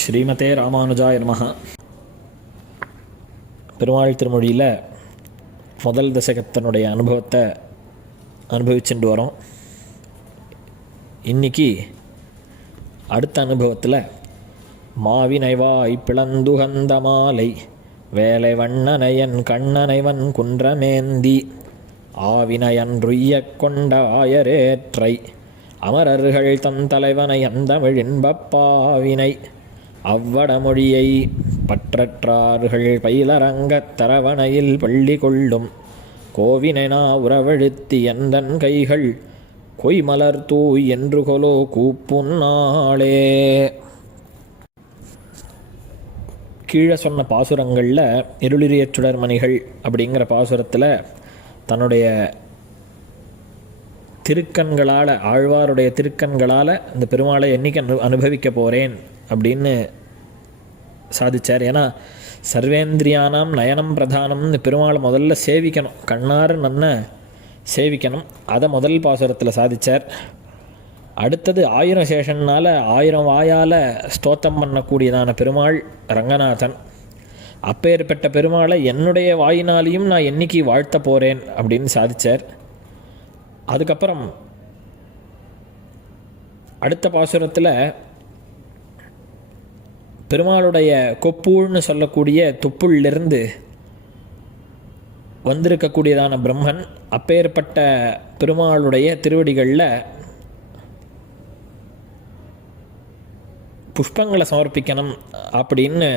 ஸ்ரீமதே ராமானுஜாய நமஹ. பெருமாள் திருமொழியில் முதல் தசகத்தினுடைய அனுபவத்தை அனுபவிச்சுட்டு வரோம். இன்றைக்கி அடுத்த அனுபவத்தில் மாவினைவாய் பிளந்துகந்த மாலை வேலை வண்ணனையன் கண்ணனைவன் குன்றமேந்தி ஆவினையன்றுய்ய கொண்ட ஆயரேற்றை அமரர்கள் தம் தலைவனை அந்தமிழின்பப்பாவினை அவ்வடமொழியை பற்றற்றார்கள் பயிலரங்கத் தரவணையில் பள்ளி கொள்ளும் கோவினை உறவழுத்தி எந்தன் கைகள் கொய்மலர் தூய் என்று கொலோ கூப்புன்னாளே. கீழே சொன்ன பாசுரங்களில் இருளிரிய சுடர்மணிகள் அப்படிங்கிற பாசுரத்தில் தன்னுடைய திருக்கண்களால், ஆழ்வாருடைய திருக்கண்களால் இந்த பெருமாளை என்னைக்கு அனுபவிக்க போகிறேன் அப்படின்னு சாதித்தார். ஏன்னா சர்வேந்திரியானாம் நயனம் பிரதானம், இந்த பெருமாளை முதல்ல சேவிக்கணும், கண்ணாறு நன்ன சேவிக்கணும். அதை முதல் பாசுரத்தில் சாதித்தார். அடுத்தது 1000 சேஷன்னால் 1000 வாயால் ஸ்தோத்திரம் பண்ணக்கூடியதான பெருமாள் ரங்கநாதன். அப்பேற்பட்ட பெருமாளை என்னுடைய வாயினாலையும் நான் என்னைக்கு வாழ்த்த போகிறேன் அப்படின்னு சாதித்தார். அதுக்கப்புறம் அடுத்த பாசுரத்தில் பெருமாளுடைய கொப்பூழ்னு சொல்லக்கூடிய தொப்புள்ளிருந்து வந்திருக்கக்கூடியதான பிரம்மன், அப்பேற்பட்ட பெருமாளுடைய திருவடிகளில் புஷ்பங்களை சமர்ப்பிக்கணும் அப்படின்னு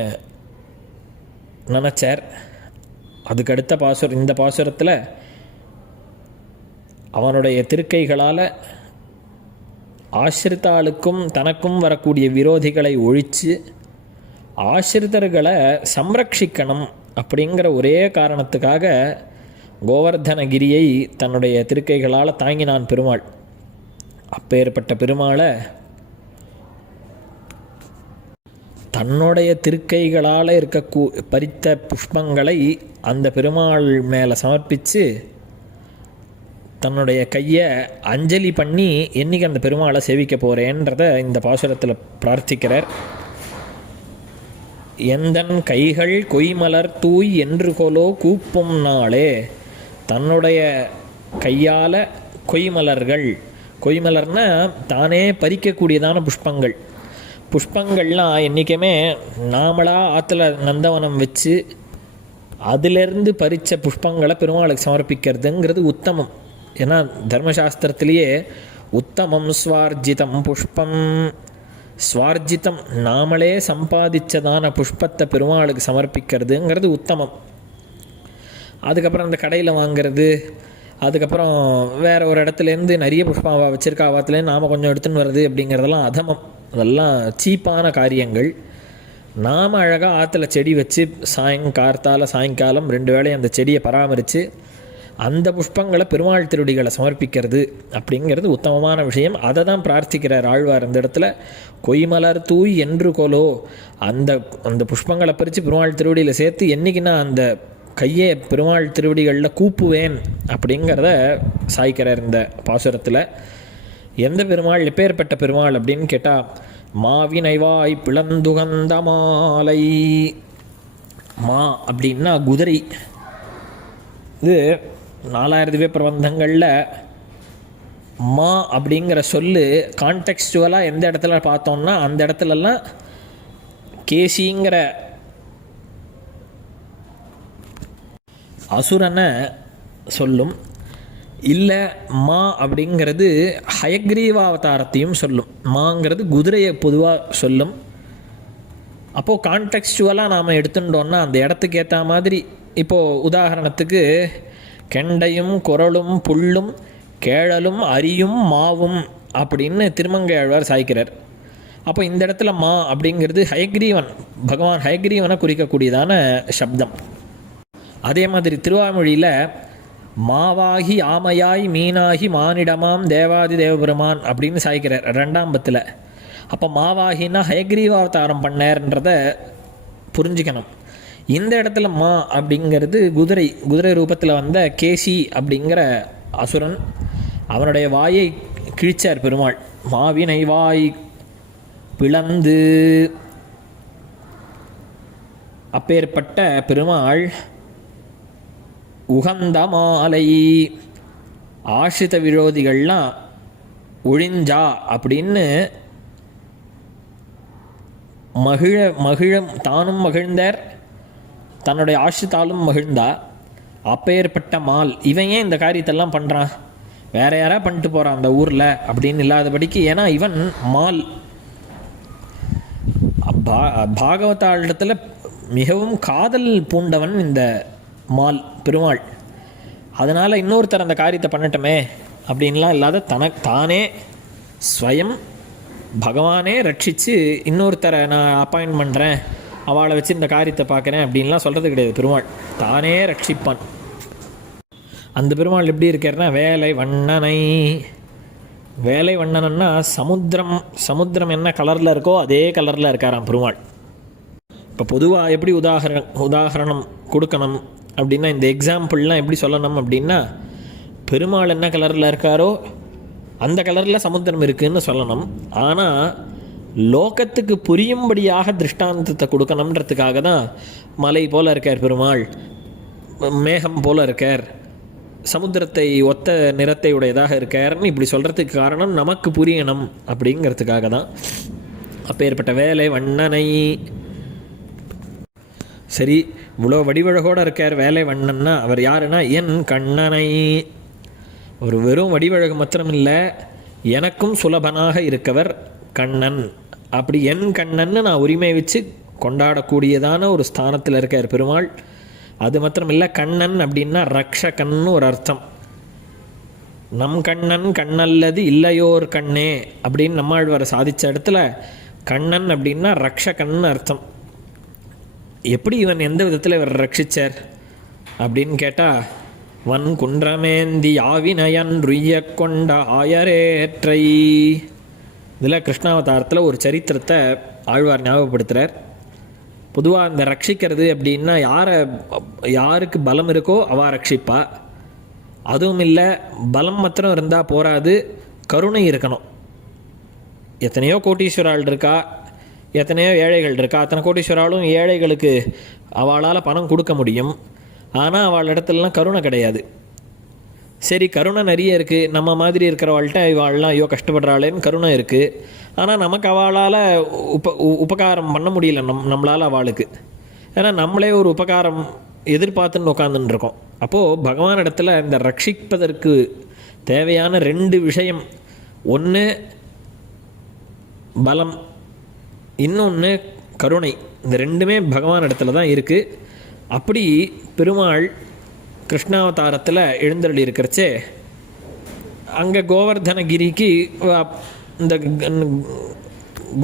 நினச்சார். அதுக்கடுத்த இந்த பாசுரத்தில் அவனுடைய திருக்கைகளால் ஆசிரித்தாளுக்கும் தனக்கும் வரக்கூடிய விரோதிகளை ஒழித்து ஆசிரிதர்களை சம்ரட்சிக்கணும் அப்படிங்கிற ஒரே காரணத்துக்காக கோவர்தனகிரியை தன்னுடைய திருக்கைகளால் தாங்கினான் பெருமாள். அப்பேற்பட்ட பெருமாளை தன்னுடைய திருக்கைகளால் பறித்த புஷ்பங்களை அந்த பெருமாள் மேலே சமர்ப்பித்து தன்னுடைய கையை அஞ்சலி பண்ணி என்னைக்கு அந்த பெருமாளை சேவிக்க போகிறேன்றத இந்த பாசுரத்தில் பிரார்த்திக்கிறார். எந்தன் கைகள் கொய்மலர் தூய் என்று கொலோ கூப்பும் நாளே, தன்னுடைய கையால் கொய்மலர்னால் தானே பறிக்கக்கூடியதான புஷ்பங்கள்லாம் என்றைக்குமே நாமளாக ஆற்றுல நந்தவனம் வச்சு அதிலிருந்து பறித்த புஷ்பங்களை பெருமாளுக்கு சமர்ப்பிக்கிறதுங்கிறது உத்தமம். ஏன்னா தர்மசாஸ்திரத்திலேயே உத்தமம் ஸ்வார்ஜிதம் புஷ்பம், ஸ்வார்ஜிதம் நாமளே சம்பாதிச்சதான புஷ்பத்தை பெருமாளுக்கு சமர்ப்பிக்கிறதுங்கிறது உத்தமம். அதுக்கப்புறம் அந்த கடையில் வாங்கிறது, அதுக்கப்புறம் வேறு ஒரு இடத்துலேருந்து நிறைய புஷ்பாவை வச்சுருக்கா அவத்துலேருந்து நாம் கொஞ்சம் எடுத்துன்னு வர்றது அப்படிங்கிறதெல்லாம் அதமம். அதெல்லாம் சீப்பான காரியங்கள். நாம் அழகாக ஆற்றுல செடி வச்சு சாயங்காலம் 2 வேளையும் அந்த செடியை பராமரித்து அந்த புஷ்பங்களை பெருமாள் திருவடிகளை சமர்ப்பிக்கிறது அப்படிங்கிறது உத்தமமான விஷயம். அதை தான் பிரார்த்திக்கிறார் ஆழ்வார் அந்த இடத்துல. கொய்மலர் தூய் என்று கொலோ, அந்த புஷ்பங்களை பறித்து பெருமாள் திருவடியில் சேர்த்து என்றைக்கு நான் அந்த கையை பெருமாள் திருவடிகளில் கூப்புவேன் அப்படிங்கிறத சாய்க்கிறார் இந்த பாசுரத்தில். எந்த பெருமாள், எப்பேற்பட்ட பெருமாள் அப்படின்னு கேட்டால் மாவினைவாய் பிளந்துகந்த மாலை. மா அப்படின்னா குதிரை. இது 4000 திவ்ய பிரபந்தங்களில் மா அப்படிங்கிற சொல்லு கான்டெக்ஸ்டுவலாக எந்த இடத்துல பார்த்தோம்னா அந்த இடத்துலலாம் கேசிங்கிற அசுரனை சொல்லும். இல்லை மா அப்படிங்கிறது ஹயக்ரீவாவதாரத்தையும் சொல்லும். மாங்கிறது குதிரையை பொதுவாக சொல்லும். அப்போது கான்டெக்ஸ்டுவலாக நாம் எடுத்துட்டோன்னா அந்த இடத்துக்கு ஏற்ற மாதிரி, இப்போது உதாரணத்துக்கு கெண்டையும் குரலும் புல்லும் கேழலும் அரியும் மாவும் அப்படின்னு திருமங்கை ஆழ்வார் சாய்க்கிறார். அப்போ இந்த இடத்துல மா அப்படிங்கிறது பகவான் ஹயக்ரீவனை குறிக்கக்கூடியதான சப்தம். அதே மாதிரி திருவாமொழியில் மாவாகி ஆமையாய் மீனாகி மானிடமாம் தேவாதி தேவபெருமான் அப்படின்னு சாய்க்கிறார் 2ஆம் பத்தில். அப்போ மாவாகின்னா ஹயக்ரீவாவதாரம் பண்ணார்ன்றதை புரிஞ்சுக்கணும். இந்த இடத்துல மா அப்படிங்கிறது குதிரை ரூபத்தில் வந்த கேசி அப்படிங்கிற அசுரன். அவனுடைய வாயை கிழிச்சார் பெருமாள். மாவினை வாய் பிளந்து அப்பேற்பட்ட பெருமாள் உகந்த மாலை ஆசிரித விரோதிகள்லாம் ஒழிஞ்சா அப்படின்னு மகிழ தானும் மகிழ்ந்தார், தன்னுடைய ஆசிரித்தாலும் மகிழ்ந்தா. அப்பேற்பட்ட மால் இவன் ஏன் இந்த காரியத்தெல்லாம் பண்ணுறான், வேற யாரா பண்ணிட்டு போகிறான் அந்த ஊரில் அப்படின்னு இல்லாதபடிக்கு. ஏன்னா இவன் மால் பாகவதாளிடத்தில் மிகவும் காதல் பூண்டவன் இந்த மால் பெருமாள். அதனால் இன்னொருத்தர் அந்த காரியத்தை பண்ணட்டுமே அப்படின்லாம் இல்லாத தானே ஸ்வயம் பகவானே ரட்சித்து இன்னொருத்தரை நான் அப்பாயின்ட் பண்ணுறேன், அவளை வச்சு இந்த காரியத்தை பார்க்குறேன் அப்படின்லாம் சொல்கிறது கிடையாது. பெருமாள் தானே ரட்சிப்பான். அந்த பெருமாள் எப்படி இருக்காருன்னா வேலை வண்ணனை. வேலை வண்ணனன்னா சமுத்திரம் என்ன கலரில் இருக்கோ அதே கலரில் இருக்காராம் பெருமாள். இப்போ பொதுவாக எப்படி உதாரணம் கொடுக்கணும் அப்படின்னா, இந்த எக்ஸாம்பிள்லாம் எப்படி சொல்லணும் அப்படின்னா, பெருமாள் என்ன கலரில் இருக்காரோ அந்த கலரில் சமுத்திரம் இருக்குதுன்னு சொல்லணும். ஆனால் லோகத்துக்கு புரியும்படியாக திருஷ்டாந்தத்தை கொடுக்கணுன்றதுக்காக தான் மலை போல் இருக்கார் பெருமாள், மேகம் போல் இருக்கார், சமுத்திரத்தை ஒத்த நிறத்தை உடையதாக இருக்காருன்னு இப்படி சொல்கிறதுக்கு காரணம் நமக்கு புரியணும் அப்படிங்கிறதுக்காக தான். அப்பேற்பட்ட வேலை வண்ணனை. சரி, இவ்வளோ வடிவழகோடு இருக்கார் வேலை வண்ணன்னா அவர் யாருன்னா என் கண்ணனை. ஒரு வெறும் வடிவழகு மாத்திரம் இல்லை, எனக்கும் சுலபனாக இருக்கவர் கண்ணன். அப்படி என் கண்ணன்னு நான் உரிமை வச்சு கொண்டாடக்கூடியதான ஒரு ஸ்தானத்தில் இருக்கார் பெருமாள். அது மாத்திரம் இல்லை, கண்ணன் அப்படின்னா ரக்ஷகன்னு ஒரு அர்த்தம். நம் கண்ணன் கண்ணல்லது இல்லையோர் கண்ணே அப்படின்னு நம்மாழ்வாரை சாதித்த இடத்துல கண்ணன் அப்படின்னா ரக்ஷகன்னு அர்த்தம். எப்படி இவன் எந்த விதத்தில் இவர் ரட்சித்தார் அப்படின்னு கேட்டால், வன் குன்றமேந்தி ஆவினயன் ருய்ய கொண்ட ஆயரேற்றை. இதில் கிருஷ்ணாவதாரத்தில் ஒரு சரித்திரத்தை ஆழ்வார் ஞாபகப்படுத்துகிறார். பொதுவாக அந்த ரட்சிக்கிறது அப்படின்னா யாருக்கு பலம் இருக்கோ அவள் ரட்சிப்பா. அதுவும் இல்லை, பலம் மாத்திரம் இருந்தால் போராது, கருணை இருக்கணும். எத்தனையோ கோட்டீஸ்வராள் இருக்கா, எத்தனையோ ஏழைகள் இருக்கா. அத்தனை கோட்டீஸ்வராலும் ஏழைகளுக்கு அவளால் பணம் கொடுக்க முடியும், ஆனால் அவள் இடத்துலலாம் கருணை கிடையாது. சரி, கருணை நிறைய இருக்குது, நம்ம மாதிரி இருக்கிறவாள்கிட்ட இவாள்லாம் ஐயோ கஷ்டப்படுறாளேன்னு கருணை இருக்குது. ஆனால் நமக்கு அவளால் உபகாரம் பண்ண முடியல நம்மளால் அவளுக்கு. ஏன்னா நம்மளே ஒரு உபகாரம் எதிர்பார்த்துன்னு உட்காந்துன்னு இருக்கோம். அப்போது பகவான் இடத்துல இந்த ரட்சிப்பதற்கு தேவையான 2 விஷயம், ஒன்று பலம், இன்னொன்று கருணை. இந்த 2மே பகவான் இடத்துல தான் இருக்குது. அப்படி பெருமாள் கிருஷ்ணாவதாரத்தில் எழுந்தருளி இருக்கிறச்சே அங்கே கோவர்தனகிரிக்கு இந்த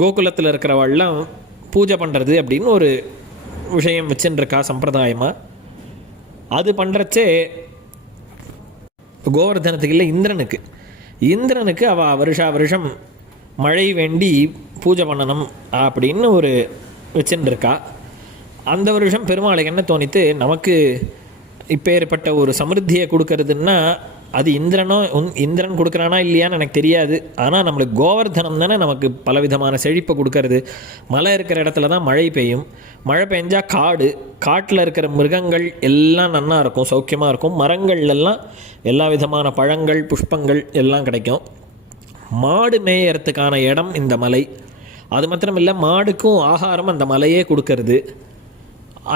கோகுலத்தில் இருக்கிறவாள்லாம் பூஜை பண்ணுறது அப்படின்னு ஒரு விஷயம் வச்சுருக்கா சம்பிரதாயமாக. அது பண்ணுறச்சே கோவர்தனத்துக்கு இல்லை, இந்திரனுக்கு அவள் வருஷம் மழை வேண்டி பூஜை பண்ணணும் அப்படின்னு ஒரு வச்சுருக்கா. அந்த வருஷம் பெருமாளுக்கு என்ன தோணித்து, நமக்கு இப்போ ஏற்பட்ட ஒரு சமிருத்தியை கொடுக்கறதுன்னா அது இந்திரன் கொடுக்குறானா இல்லையான்னு எனக்கு தெரியாது. ஆனால் நம்மளுக்கு கோவர்தனம் தானே நமக்கு பலவிதமான செழிப்பை கொடுக்கறது. மழை இருக்கிற இடத்துல தான் மழை பெய்யும். மழை பெஞ்சால் காட்டில் இருக்கிற மிருகங்கள் எல்லாம் நன்னா இருக்கும், சௌக்கியமாக இருக்கும். மரங்கள்லாம் எல்லா விதமான பழங்கள் புஷ்பங்கள் எல்லாம் கிடைக்கும். மாடு மேயறதுக்கான இடம் இந்த மலை. அது மாத்திரம் இல்லை, மாடுக்கும் ஆகாரம் அந்த மலையே கொடுக்கறது.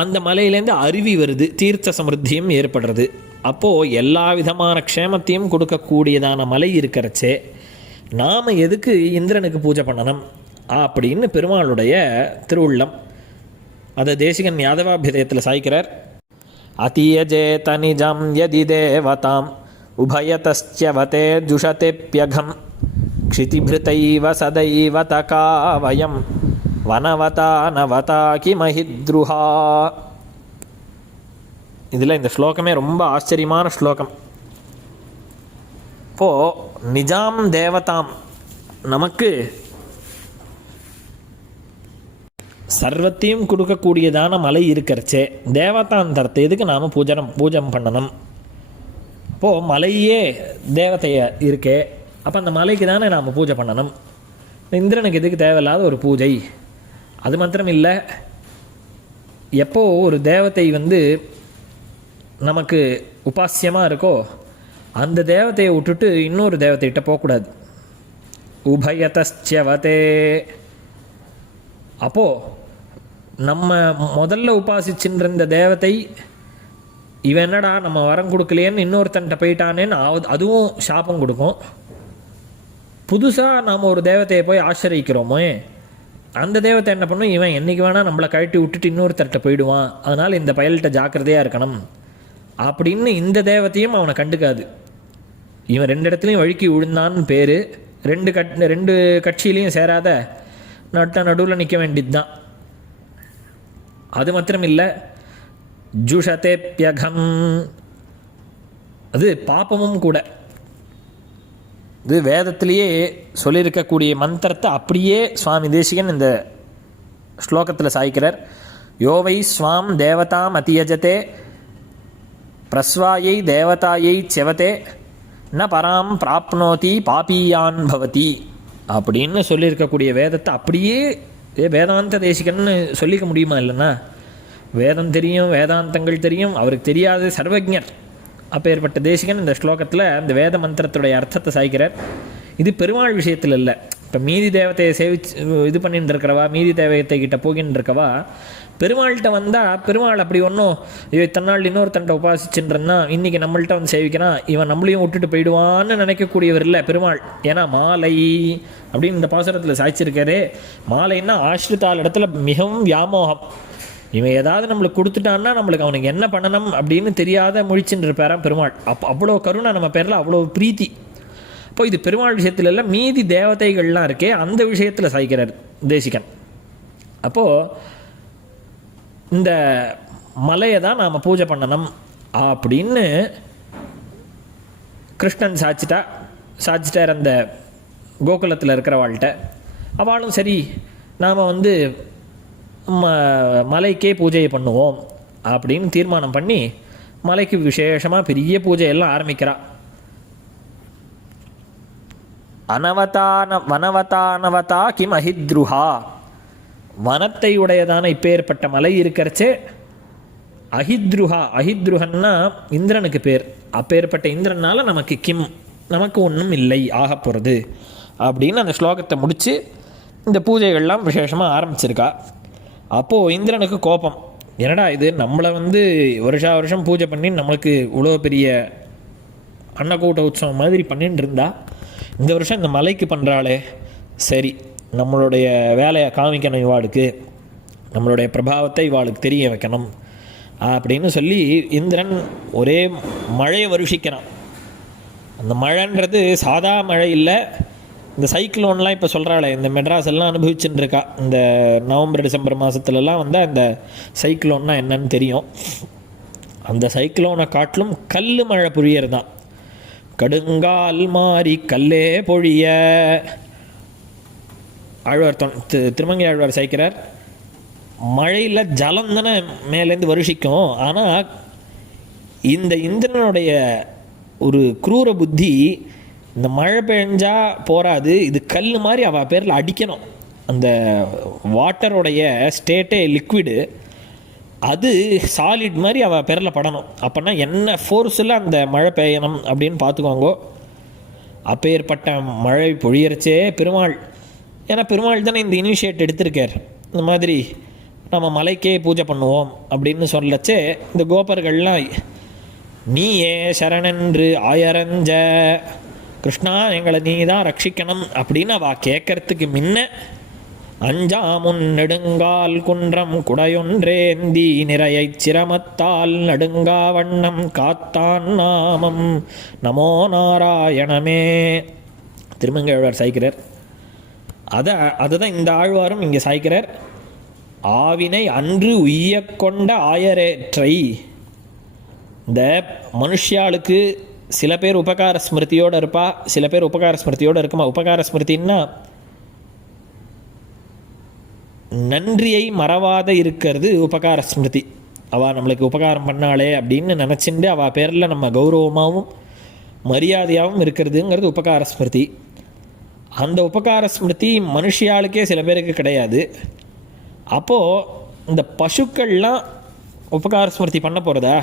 அந்த மலையிலேருந்து அருவி வருது, தீர்த்த சமிருத்தியும் ஏற்படுறது. அப்போது எல்லா விதமான க்ஷேமத்தையும் கொடுக்கக்கூடியதான மலை இருக்கிறச்சே நாம் எதுக்கு இந்திரனுக்கு பூஜை பண்ணணும் அப்படின்னு பெருமாளுடைய திருவுள்ளம். அதை தேசிகன் யாதவாபிதயத்தில் சாய்க்கிறார். அதியஜே தனிஜம் யதி தேவதாம் உபயதஸ்யவதே ஜுஷதேப்யகம் க்ஷிதிபிருதைவ சதைவ தகாவயம் வனவதா நவதா கிமஹித்ருஹா. இதில் இந்த ஸ்லோகமே ரொம்ப ஆச்சரியமான ஸ்லோகம். இப்போது நிஜாம் தேவதாம், நமக்கு சர்வத்தையும் கொடுக்கக்கூடியதான மலை இருக்கிறச்சே தேவதாந்தரத்தை எதுக்கு நாம் பூஜை பண்ணணும்? அப்போது மலையே தேவதையை இருக்கே, அப்போ அந்த மலைக்கு தானே நாம் பூஜை பண்ணணும். இந்திரனுக்கு எதுக்கு தேவையில்லாத ஒரு பூஜை? அது மாத்திரம் இல்லை, எப்போ ஒரு தேவதை நமக்கு உபாசியமாக இருக்கோ அந்த தேவதையை விட்டுட்டு இன்னொரு தேவதைகிட்ட போகக்கூடாது. உபயதஸ்யவதே. அப்போது நம்ம முதல்ல உபாசிச்சுன்ற இந்த தேவதை இவன் என்னடா நம்ம வரம் கொடுக்கலையேன்னு இன்னொருத்தன்ட்ட போயிட்டானேன்னு அதுவும் சாபம் கொடுக்கும். புதுசாக நாம் ஒரு தேவதையை போய் ஆசிரியிக்கிறோமோ அந்த தேவத்தை என்ன பண்ணும், இவன் என்றைக்கு வேணால் நம்மளை கழட்டி விட்டுட்டு இன்னொருத்தர்கிட்ட போயிடுவான், அதனால் இந்த பயல்கிட்ட ஜாக்கிரதையாக இருக்கணும் அப்படின்னு இந்த தேவத்தையும் அவனை கண்டுக்காது. இவன் 2 இடத்துலையும் வழுக்கி விழுந்தான்னு பேர். 2 கட்சியிலையும் சேராத நடுவில் நிற்க வேண்டியது தான். அது மாத்திரம் இல்லை, ஜுஷதேப்யகம், அது பாப்பமும் கூட. இது வேதத்திலேயே சொல்லியிருக்கக்கூடிய மந்திரத்தை அப்படியே சுவாமி தேசிகன் இந்த ஸ்லோகத்தில் சாய்க்கிறார். யோவை ஸ்வாம் தேவதாம் அதியஜதே பிரஸ்வாயை தேவதாயை செவதே ந பராம் பிராப்னோதி பாபியான் பவதி அப்படின்னு சொல்லியிருக்கக்கூடிய வேதத்தை அப்படியே வேதாந்த தேசிகன்னு சொல்லிக்க முடியுமா? இல்லைன்னா வேதம் தெரியும், வேதாந்தங்கள் தெரியும், அவருக்கு தெரியாது, சர்வஜர். அப்பேற்பட்ட தேசிகன் இந்த ஸ்லோகத்தில் அந்த வேத மந்திரத்துடைய அர்த்தத்தை சாய்க்கிறார். இது பெருமாள் விஷயத்தில் இல்லை. இப்போ மீதி தேவத்தையை சேவிச்சு இது பண்ணிட்டு இருக்கிறவா, மீதி தேவத்தை கிட்ட போகின்னு இருக்கவா, பெருமாள்கிட்ட வந்தால் பெருமாள் அப்படி ஒன்றும் இத்தனை நாள் இன்னொருத்தன்ட்ட உபாசிச்சுன்றன்னா இன்றைக்கி நம்மள்கிட்ட சேவிக்கிறான், இவன் நம்மளையும் விட்டுட்டு போயிடுவான்னு நினைக்கக்கூடியவர் இல்லை பெருமாள். ஏன்னா மாலை அப்படின்னு இந்த பாசுரத்தில் சாய்ச்சிருக்காரு. மாலைன்னா ஆசிரித்தால் இடத்துல மிகவும் வியாமோகம். இவன் ஏதாவது நம்மளுக்கு கொடுத்துட்டான்னா நம்மளுக்கு அவனுக்கு என்ன பண்ணணும் அப்படின்னு தெரியாத முழிச்சுன்னு இருப்பாரான் பெருமாள். அவ்வளோ கருணை நம்ம பேரில், அவ்வளோ பிரீத்தி. இப்போ இது பெருமாள் விஷயத்துல எல்லாம் மீதி தேவதைகள்லாம் இருக்கே அந்த விஷயத்தில் சாய்க்கிறார் தேசிகன். அப்போது இந்த மலையை தான் நாம் பூஜை பண்ணணும் அப்படின்னு கிருஷ்ணன் சாச்சிட்டார் அந்த கோகுலத்தில் இருக்கிறவாள்கிட்ட. அவளும் சரி நாம் மலைக்கே பூஜையை பண்ணுவோம் அப்படின்னு தீர்மானம் பண்ணி மலைக்கு விசேஷமாக பெரிய பூஜையெல்லாம் ஆரம்பிக்கிறா. வனவதா கிம் அஹித்ருஹா, வனத்தை உடையதான இப்பேற்பட்ட மலை இருக்கிறச்சே அஹித்ருஹன்னா இந்திரனுக்கு பேர். அப்பேற்பட்ட இந்திரனால் நமக்கு ஒன்றும் இல்லை ஆக போகிறது அப்படின்னு அந்த ஸ்லோகத்தை முடித்து இந்த பூஜைகள்லாம் விசேஷமாக ஆரம்பிச்சிருக்கா. அப்போது இந்திரனுக்கு கோபம், என்னடா இது நம்மளை வருஷம் பூஜை பண்ணி நம்மளுக்கு இவ்வளோ பெரிய அன்னக்கூட்ட உற்சவம் மாதிரி பண்ணிட்டு இருந்தா இந்த வருஷம் இந்த மலைக்கு பண்ணுறாளே, சரி நம்மளுடைய வேலையை காமிக்கணும் இவாளுக்கு, நம்மளுடைய பிரபாவத்தை இவாளுக்கு தெரிய வைக்கணும் அப்படின்னு சொல்லி இந்திரன் ஒரே மழையை வருஷிக்கிறான். அந்த மழைன்றது சாதா மழை இல்லை, இந்த சைக்ளோன்லாம் இப்போ சொல்கிறாளே, இந்த மெட்ராஸ் எல்லாம் அனுபவிச்சுட்டு இருக்கா. இந்த நவம்பர் டிசம்பர் மாதத்துலலாம் இந்த சைக்ளோன்னா என்னன்னு தெரியும். அந்த சைக்ளோனை காட்டிலும் கல் மழை பொழியறது தான். கடுங்கால் மாறி கல்லே பொழிய ஆழ்வார் திருமங்கை ஆழ்வார் சாய்க்கிறார். மழையில் ஜலம் தானே மேலேருந்து வருஷிக்கும். ஆனால் இந்த இந்திரனுடைய ஒரு குரூர புத்தி, இந்த மழை பெஞ்சா போராது, இது கல் மாதிரி அவள் பேரில் அடிக்கணும். அந்த வாட்டருடைய ஸ்டேட்டே லிக்விடு, அது சாலிட் மாதிரி அவள் பேரில் படணும். அப்போனா என்ன ஃபோர்ஸில் அந்த மழை பெய்யணும் அப்படின்னு பார்த்துக்கோங்க. அப்பேற்பட்ட மழை பொழியறச்சே பெருமாள், ஏன்னா பெருமாள் தானே இந்த இனிஷியேட் எடுத்திருக்கார், இந்த மாதிரி நம்ம மலைக்கே பூஜை பண்ணுவோம் அப்படின்னு சொல்லச்சே இந்த கோபர்கள்லாம் நீயே சரணென்று ஆயரஞ்ச, கிருஷ்ணா எங்களை நீ தான் ரட்சிக்கணும் அப்படின்னு அவள் கேட்கறதுக்கு முன்ன அஞ்சாமுன் நெடுங்கால் குன்றம் குடையொன்றேந்தி நிறையை சிரமத்தால் நடுங்கா வண்ணம் காத்தான் நாமம் நமோ நாராயணமே திருமங்கையாழ்வார் சாய்க்கிறார். அதுதான் இந்த ஆழ்வாரும் இங்கே சாய்க்கிறார். ஆவினை அன்று உய்ய கொண்ட ஆயரேற்றை, இந்த மனுஷியாளுக்கு சில பேர் உபகார ஸ்மிருதியோடு இருப்பா, சில பேர் உபகார ஸ்மிருதியோடு இருக்குமா. உபகார ஸ்மிருதின்னா நன்றியை மறவாத இருக்கிறது உபகார ஸ்மிருதி. அவள் நம்மளுக்கு உபகாரம் பண்ணாளே அப்படின்னு நினச்சிட்டு அவள் பேரில் நம்ம கௌரவமாகவும் மரியாதையாகவும் இருக்கிறதுங்கிறது உபகார ஸ்மிருதி. அந்த உபகார ஸ்மிருதி மனுஷியாளுக்கே சில பேருக்கு கிடையாது. அப்போது இந்த பசுக்கள்லாம் உபகார ஸ்மிருதி பண்ண போகிறதா?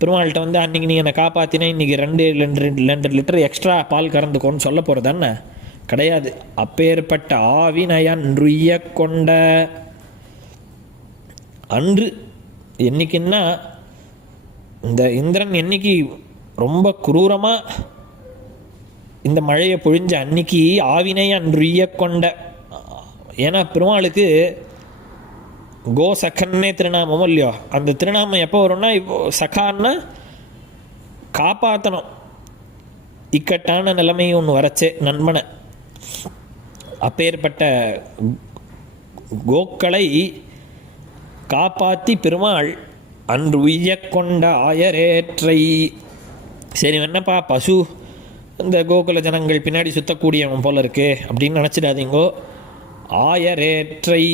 பெருமாள்கிட்ட வந்து அன்றைக்கி நீ என்னை காப்பாற்றினா இன்றைக்கி 2 லிட்டர் எக்ஸ்ட்ரா பால் கறந்துக்கோன்னு சொல்ல போகிறதானே? கிடையாது. அப்பேற்பட்ட ஆவினயன்றுய்ய கொண்ட அன்று என்னைக்குன்னா இந்த இந்திரன் என்னைக்கு ரொம்ப குரூரமாக இந்த மழையை பொழிஞ்ச அன்னைக்கு ஆவினை அன்றுய்ய கொண்ட. ஏன்னா பெருமாளுக்கு கோ சக்கன்னே திருநாமம் இல்லையோ, அந்த திருநாமம் எப்போ வரும்னா இப்போ சகான்னா காப்பாற்றணும், இக்கட்டான நிலைமை ஒன்று வரச்சே நண்பனை. அப்பேற்பட்ட கோக்களை காப்பாற்றி பெருமாள் அன்று உய்ய கொண்ட ஆயரேற்றை. சரி என்னப்பா பசு இந்த கோகுல ஜனங்கள் பின்னாடி சுற்றக்கூடியவன் போல இருக்கு அப்படின்னு நினச்சிடாதீங்கோ. ஆயரேற்றை,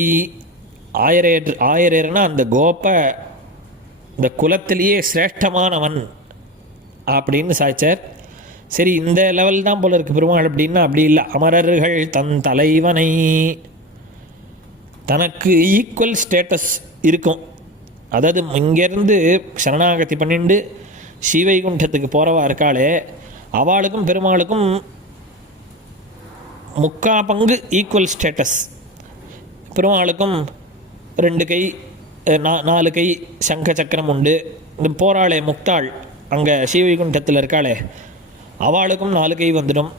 ஆயரேறுனா அந்த கோப்ப இந்த குலத்திலேயே சிரேஷ்டமானவன் அப்படின்னு சாய்ச்சார். சரி இந்த லெவல் தான் போல இருக்கு பெருமாள் அப்படின்னா அப்படி இல்லை. அமரர்கள் தன் தலைவனை, தனக்கு ஈக்குவல் ஸ்டேட்டஸ் இருக்கும். அதாவது இங்கேருந்து சரணாகதி பண்ணிட்டு ஸ்ரீவைகுண்டத்துக்கு போகிறவா இருக்காளே, அவளுக்கும் பெருமாளுக்கும் 3/4 பங்கு ஈக்குவல் ஸ்டேட்டஸ். பெருமாளுக்கும் 2 கை 4 கை சங்க சக்கரம் உண்டு. இந்த போராளே முக்தாள் அங்கே ஸ்ரீவைகுண்டத்தில் இருக்காளே, அவளுக்கும் 4 கை வந்துடும்.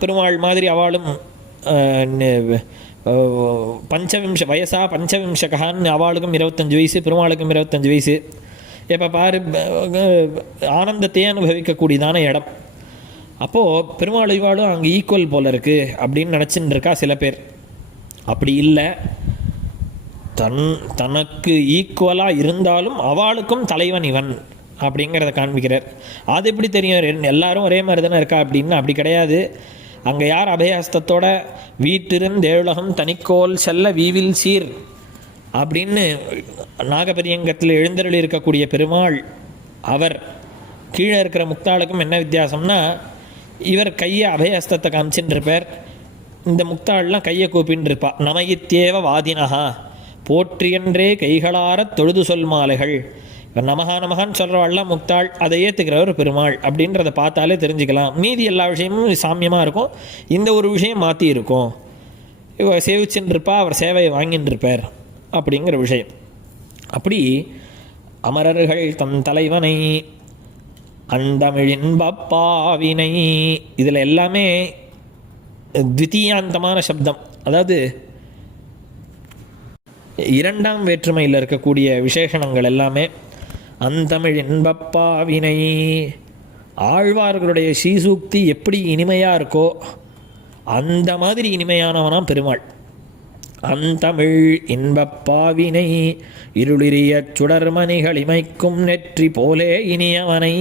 பெருமாள் மாதிரி அவளும் வயசா பஞ்சவிம்சகான்னு அவளுக்கும் 25 வயசு, பெருமாளுக்கும் 25 வயசு. இப்போ பாரு ஆனந்தத்தையே அனுபவிக்கக்கூடியதான இடம். அப்போது பெருமாள் இவாளும் அங்கே ஈக்குவல் போல் இருக்குது அப்படின்னு நினச்சின்னு இருக்கா சில பேர். அப்படி இல்லை, தனக்கு ஈக்குவலாக இருந்தாலும் அவளுக்கும் தலைவன் இவன் அப்படிங்கிறத காண்பிக்கிறார். அது எப்படி தெரியும் எல்லாரும் ஒரே மாதிரி தானே இருக்கா அப்படின்னா அப்படி கிடையாது. அங்கே யார் அபயஹஸ்தத்தோட வீட்டிருந்தேழுலகம் தனிக்கோல் செல்ல வீவில் சீர் அப்படின்னு நாகபரியங்கத்தில் எழுந்தருளி இருக்கக்கூடிய பெருமாள், அவர் கீழே இருக்கிற முக்தாளுக்கும் என்ன வித்தியாசம்னா, இவர் கையை அபயஹஸ்தத்தை காமிச்சுன்னு இருப்பார், இந்த முக்தாள்லாம் கையை கூப்பின்னு இருப்பா. நமயித்தேவ வாதினஹா போற்றியன்றே கைகளார தொழுது சொல் மாலைகள். இவர் நமகா நமகான்னு சொல்கிறவாள்லாம் முக்தாள், அதை ஏற்றுக்கிறவர் பெருமாள் அப்படின்றத பார்த்தாலே தெரிஞ்சுக்கலாம். மீதி எல்லா விஷயமும் சாமியமாக இருக்கும், இந்த ஒரு விஷயம் மாற்றி இருக்கும். இவர் சேவிச்சுன்னு இருப்பா, அவர் சேவையை வாங்கின்னு இருப்பார் அப்படிங்கிற விஷயம். அப்படி அமரர்கள் தம் தலைவனை அண்டமிழின்பப்பாவினை, இதில் எல்லாமே த்விதீயாந்தமான சப்தம், அதாவது 2ஆம் வேற்றுமையில் இருக்கக்கூடிய விசேஷணங்கள் எல்லாமே. அந்தமிழ் இன்பப்பாவினை, ஆழ்வார்களுடைய ஸ்ரீசூக்தி எப்படி இனிமையாக இருக்கோ அந்த மாதிரி இனிமையானவனாம் பெருமாள். அந்தமிழ் இன்பப்பாவினை இருளிரிய சுடர்மணிகள் இமைக்கும் நெற்றி போலே இனியவனை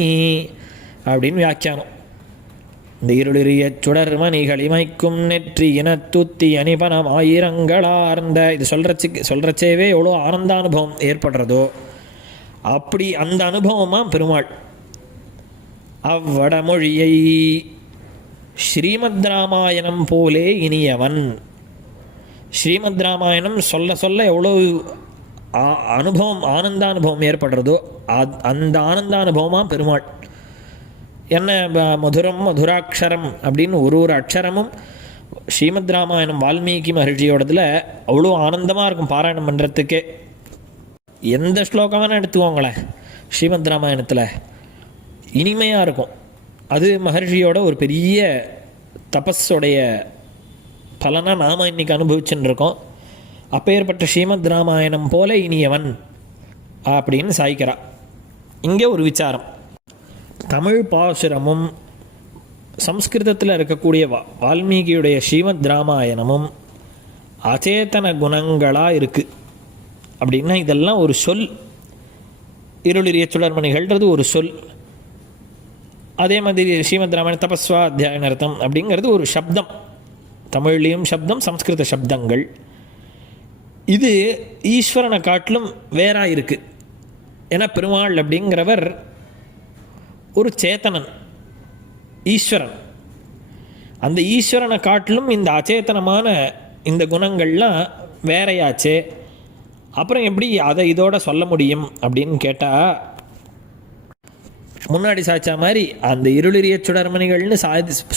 அப்படின்னு வியாக்கியானம். இந்த இருளிரிய சுடர்மணிகள் இமைக்கும் நெற்றி இனத்துத்தி அணிபனம் ஆயிரங்களார்ந்த, இது சொல்கிறச்சேவே எவ்வளோ ஆனந்த அனுபவம் ஏற்படுறதோ அப்படி அந்த அனுபவமாக பெருமாள். அவ்வடமொழியை ஸ்ரீமத் ராமாயணம் போலே இனியவன். ஸ்ரீமத் ராமாயணம் சொல்ல சொல்ல எவ்வளோ அனுபவம் ஆனந்தானுபவம் ஏற்படுறதோ அந்த ஆனந்தானுபவமாக பெருமாள். என்ன மதுரம் மதுராட்சரம் அப்படின்னு ஒரு அக்ஷரமும் ஸ்ரீமத் ராமாயணம் வால்மீகி மகர்ஷியோடதில் அவ்வளோ ஆனந்தமாக இருக்கும் பாராயணம் பண்ணுறதுக்கே. எந்த ஸ்லோகமான எடுத்துக்கோங்களேன் ஸ்ரீமத் ராமாயணத்தில் இனிமையாக இருக்கும். அது மகர்ஷியோட ஒரு பெரிய தபஸோடைய பலனாக நாம் இன்றைக்கி அனுபவிச்சுன்னு இருக்கோம். அப்பேற்பட்ட ஸ்ரீமத் ராமாயணம் போல இனியவன் அப்படின்னு சாய்க்கிறா. இங்கே ஒரு விசாரம், தமிழ் பாசுரமும் சம்ஸ்கிருதத்தில் இருக்கக்கூடிய வால்மீகியுடைய ஸ்ரீமத் ராமாயணமும் அச்சேதன குணங்களாக இருக்குது அப்படின்னா இதெல்லாம் ஒரு சொல். இருளிரிய சுடர்மணிகள்ன்றது ஒரு சொல். அதே மாதிரி ஸ்ரீமத் ராமாயண தபஸ்வா அத்தியாயனர்த்தம் அப்படிங்கிறது ஒரு சப்தம். தமிழ்லேயும் சப்தம், சம்ஸ்கிருத சப்தங்கள். இது ஈஸ்வரனை காட்டிலும் வேறாக இருக்குது. ஏன்னா பெருமாள் அப்படிங்கிறவர் ஒரு சேத்தனன், ஈஸ்வரன். அந்த ஈஸ்வரனை காட்டிலும் இந்த அச்சேதனமான இந்த குணங்கள்லாம் வேறையாச்சே. அப்புறம் எப்படி அதை இதோட சொல்ல முடியும் அப்படின்னு கேட்டால், முன்னாடி சாய்ச்சா மாதிரி அந்த இருளிரிய சுடர்மணிகள்னு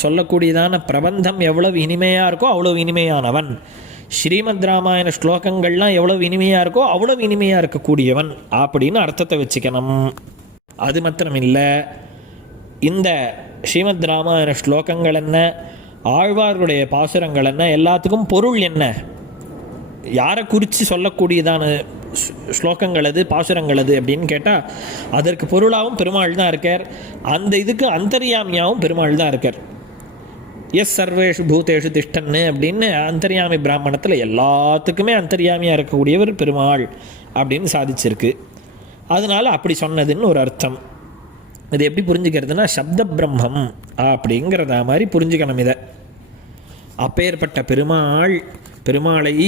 சொல்லக்கூடியதான பிரபந்தம் எவ்வளவு இனிமையாக இருக்கோ அவ்வளோ இனிமையானவன். ஸ்ரீமத் ராமாயண ஸ்லோகங்கள்லாம் எவ்வளோ இனிமையாக இருக்கோ அவ்வளோ இனிமையாக இருக்கக்கூடியவன் அப்படின்னு அர்த்தத்தை வச்சுக்கணும். அது மாத்திரம் இல்லை, இந்த ஸ்ரீமத் ராமாயண ஸ்லோகங்கள் என்ன, ஆழ்வார்களுடைய பாசுரங்கள் என்ன, எல்லாத்துக்கும் பொருள் என்ன, யாரை குறித்து சொல்லக்கூடியதான ஸ்லோகங்கள் அது, பாசுரங்கள் அது அப்படின்னு கேட்டால் அதற்கு பொருளாகவும் பெருமாள் தான் இருக்கார். அந்த இதுக்கு அந்தர்யாமியாகவும் பெருமாள் தான் இருக்கார். எஸ் சர்வேஷு பூதேஷு திஷ்டன்னு அப்படின்னு அந்தர்யாமி பிராமணத்தில் எல்லாத்துக்குமே அந்தர்யாமியாக இருக்கக்கூடியவர் பெருமாள் அப்படின்னு சாதிச்சிருக்கு. அதனால் அப்படி சொன்னதுன்னு ஒரு அர்த்தம். இது எப்படி புரிஞ்சுக்கிறதுனா, சப்த பிரம்மம் அப்படிங்கிறதா மாதிரி புரிஞ்சுக்கணும் இதை. அப்பேற்பட்ட பெருமாளை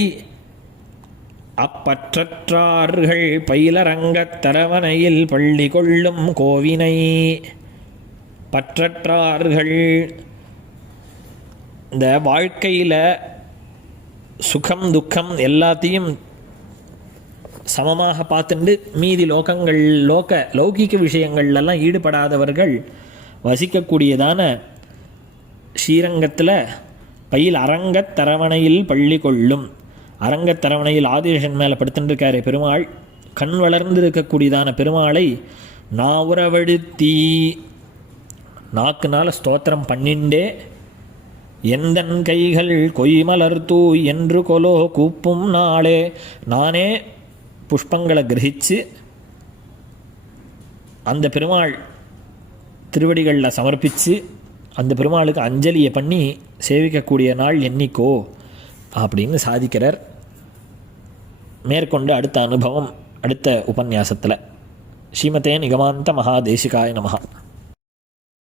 அப்பற்றற்றார்கள் பயிலரங்கத் தரவணையில் பள்ளி கொள்ளும் கோவினை. பற்றற்றார்கள் இந்த வாழ்க்கையில் சுகம் துக்கம் எல்லாத்தையும் சமமாக பார்த்துட்டு மீதி லௌகிக விஷயங்கள்லாம் ஈடுபடாதவர்கள் வசிக்கக்கூடியதான ஸ்ரீரங்கத்தில் பயில் அரங்கத் தரவணையில் பள்ளி கொள்ளும். அரங்கத்தரவணையில் ஆதிசேஷன் மேலே படுத்துட்டுருக்காரு பெருமாள். கண் வளர்ந்து இருக்கக்கூடியதான பெருமாளை நாவுறவழுத்தி நாக்குனால ஸ்தோத்திரம் பண்ணிண்டே, எந்தன் கைகள் கொய்மலர் தூ என்று கொலோ கூப்பும் நாளே, நானே புஷ்பங்களை கிரகிச்சு அந்த பெருமாள் திருவடிகளில் சமர்ப்பித்து அந்த பெருமாளுக்கு அஞ்சலியை பண்ணி சேவிக்கக்கூடிய நாள் என்னைக்கோ அப்படின்னு சாதிக்கிறார். மேற்கொண்டு அடுத்த அனுபவம் அடுத்த உபன்யாசத்தில். ஸ்ரீமதே நிகமாந்த மகாதேசிகாய நமஹ.